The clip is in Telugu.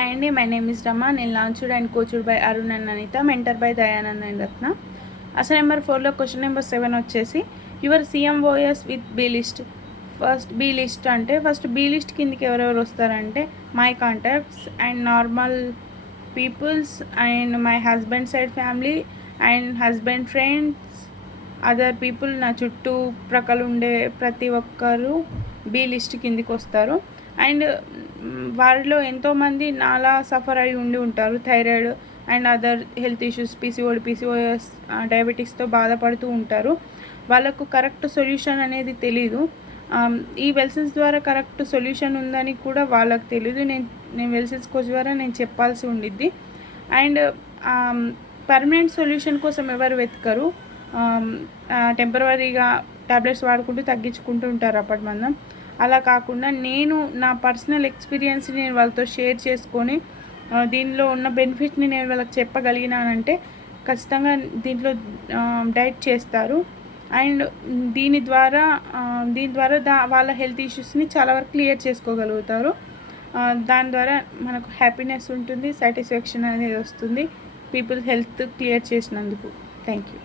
Hi అండి, మై నేమ్ ఇస్ రమా. నేను launched and coached by Arun and Anitha, mentor by Dayanand and Ratna. అసలు నెంబర్ 4లో క్వశ్చన్ నెంబర్ 7 వచ్చేసి your CMOS with B list. First B list అంటే ఫస్ట్ బీ లిస్ట్ కిందకి ఎవరెవరు వస్తారంటే my contacts and normal peoples and my husband side family and husband friends, other people, నా చుట్టూ ప్రక్కలు ఉండే ప్రతి ఒక్కరు బీ లిస్ట్ కిందికి వస్తారు. అండ్ వారిలో ఎంతోమంది నాలా సఫర్ అయి ఉండి ఉంటారు. Thyroid and other health issues, PCOS, డయాబెటీస్తో బాధపడుతూ ఉంటారు. వాళ్ళకు కరెక్ట్ సొల్యూషన్ అనేది తెలీదు. ఈ వెల్సెన్స్ ద్వారా కరెక్ట్ సొల్యూషన్ ఉందని కూడా వాళ్ళకి తెలీదు. నేను వెల్సెన్స్ కోచ్ ద్వారా నేను చెప్పాల్సి ఉండిద్ది. అండ్ పర్మనెంట్ సొల్యూషన్ కోసం ఎవరు వెతకరు. టెంపరవరీగా ట్యాబ్లెట్స్ వాడుకుంటూ తగ్గించుకుంటూ ఉంటారు అప్పటిమందం. అలా కాకుండా నేను నా పర్సనల్ ఎక్స్పీరియన్స్ని నేను వాళ్ళతో షేర్ చేసుకొని దీనిలో ఉన్న బెనిఫిట్ని నేను వాళ్ళకి చెప్పగలిగినానంటే ఖచ్చితంగా దీంట్లో డైట్ చేస్తారు. అండ్ దీని ద్వారా వాళ్ళ హెల్త్ ఇష్యూస్ని చాలా వరకు క్లియర్ చేసుకోగలుగుతారు. దాని ద్వారా మనకు హ్యాపీనెస్ ఉంటుంది, సాటిస్ఫాక్షన్ అనేది వస్తుంది పీపుల్ హెల్త్ క్లియర్ చేసినందుకు. Thank you.